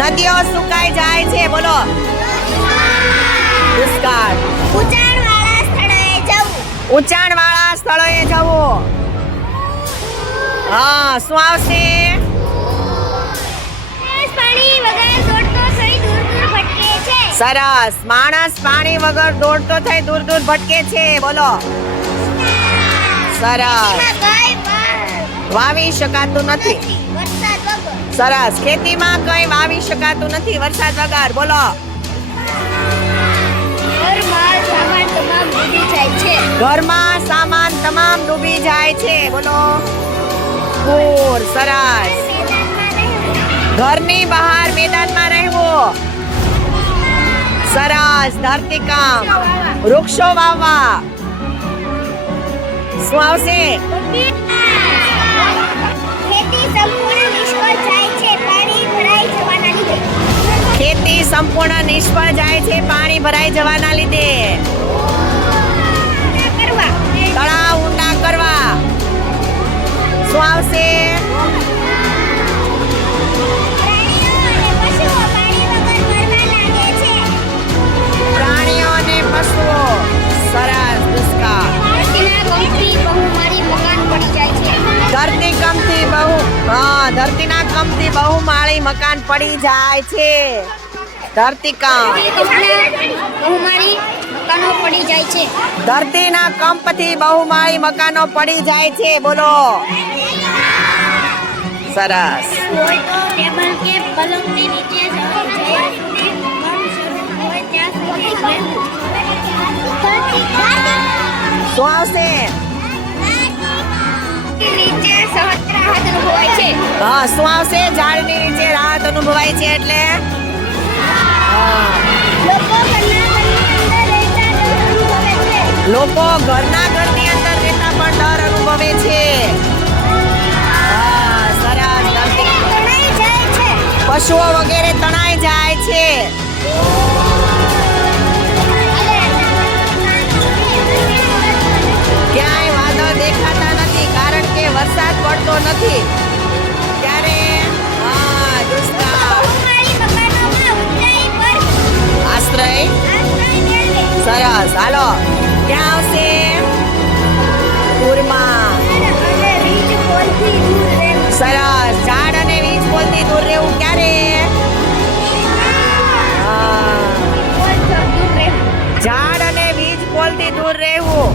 નદીઓ સુકાઈ જાય છે બોલો. દુષ્કાળ ઊંચાણવાળા સ્થળોએ જવું. ઊંચાણ વાળા સ્થળોએ જવું. હા શું આવશે? સરસ. માણસ પાણી વગર દોડતો થઈ દૂર દૂર ભટકે છે બોલો. સરસ. વાવી શકાતું નથી. સરસ. ખેતીમાં કઈ વાવી શકાતું નથી. વરસાદ વગર. બોલો. ઘરમાં સામાન તમામ ડૂબી જાય છે. બોલો. પૂર સરસ. ઘરની બહાર મેદાનમાં રહેવું. સરસ. ધરતીકામ વૃક્ષો વાવવા. શું આવશે? ખેતી સંપૂર્ણ નિષ્ફળ જાય ખેતી સંપૂર્ણ નિષ્ફળ જાય છે પાણી ભરાઈ જવાના લીધે. બહુ માળી મકાન પડી જાય છે. ધરતીકંપ બહુમાળી મકાનો પડી જાય છે. ધરતીના કંપથી બહુમાળી મકાનો પડી જાય છે. બોલો. સરસ. ટેબલ કે પલંગની નીચે. શું આવશે? હા શું આવશે? ઝાડની નીચે રાહત અનુભવાય છે એટલે? લોકો ઘરના ઘરની અંદર રહેતા પણ ડર અનુભવે છે. પશુઓ વગેરે તણાઈ જાય છે. સરસ હાલો ક્યાં આવશે પૂરમાં. સરસ ઝાડ અને વીજ પોલથી દૂર રહેવું ક્યારે? દૂર રહેવું. ઝાડ અને વીજ પોલથી દૂર રહેવું.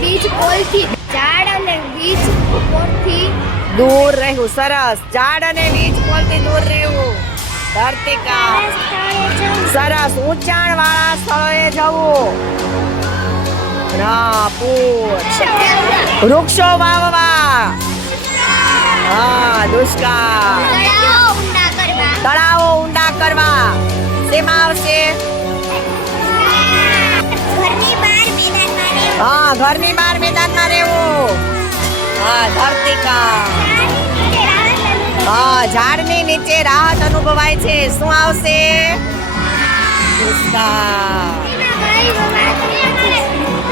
વીજ પોલથી ઝાડ અને વીજ પોલથી દૂર રહેવું સરસ. ઝાડ અને વીજ પોલથી દૂર રહેવું. જવું. સરસ ઊંચાણ વાળા સ્થળોએ જવું વૃક્ષો વાવવા હા, દુષ્કાળ તળાવો ઊંડા કરવા. તેમાં આવશે. હા, ઘરની બહાર મેદાનમાં રહેવું હા ધરતીકામ ઝાડની નીચે રાહત અનુભવાય છે. શું આવશે.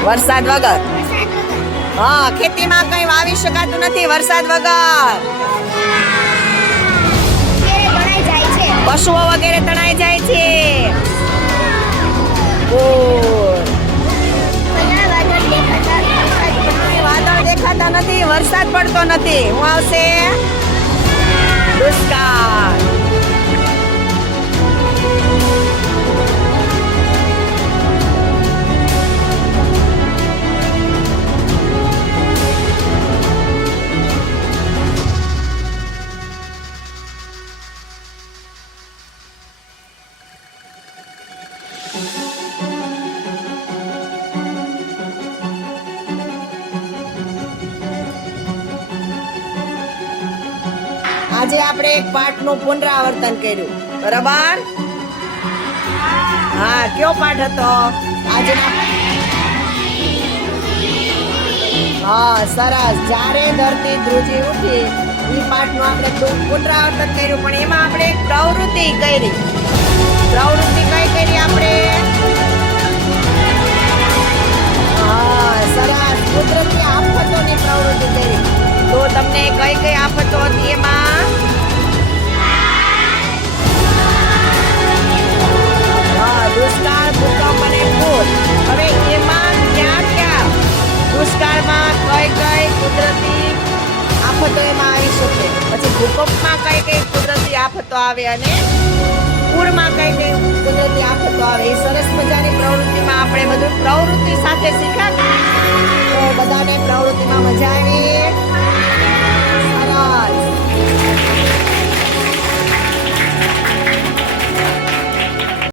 વરસાદ વગર. હા, ખેતીમાં કઈ વાવી શકાતું નથી. વરસાદ વગર. પશુઓ વગેરે તણાઈ જાય છે. વાદળ દેખાતા નથી. વરસાદ પડતો નથી. હું આવશે? દુષ્કાળ આજે આપણે એક પાઠનું પુનરાવર્તન કર્યું. બરાબર? હા, કયો પાઠ હતો? આજે હા, સરસ. જ્યારે ધરતી ધ્રુજી ઉઠી, એ પાઠનું આપણે પુનરાવર્તન કર્યું. પણ એમાં આપણે એક પ્રવૃત્તિ કરી. પ્રવૃત્તિ કઈ કરી આપણે? હા, સરસ. કુદરતી આફતોની પ્રવૃત્તિ કરી. તો તમને કઈ કઈ આફતો આવે અને પૂરમાં કઈ કઈ કુદરતી આફતો આવે. એ સરસ મજાની પ્રવૃત્તિમાં આપણે બધું પ્રવૃત્તિ સાથે શીખ્યા તો બધાને પ્રવૃત્તિમાં મજા આવી.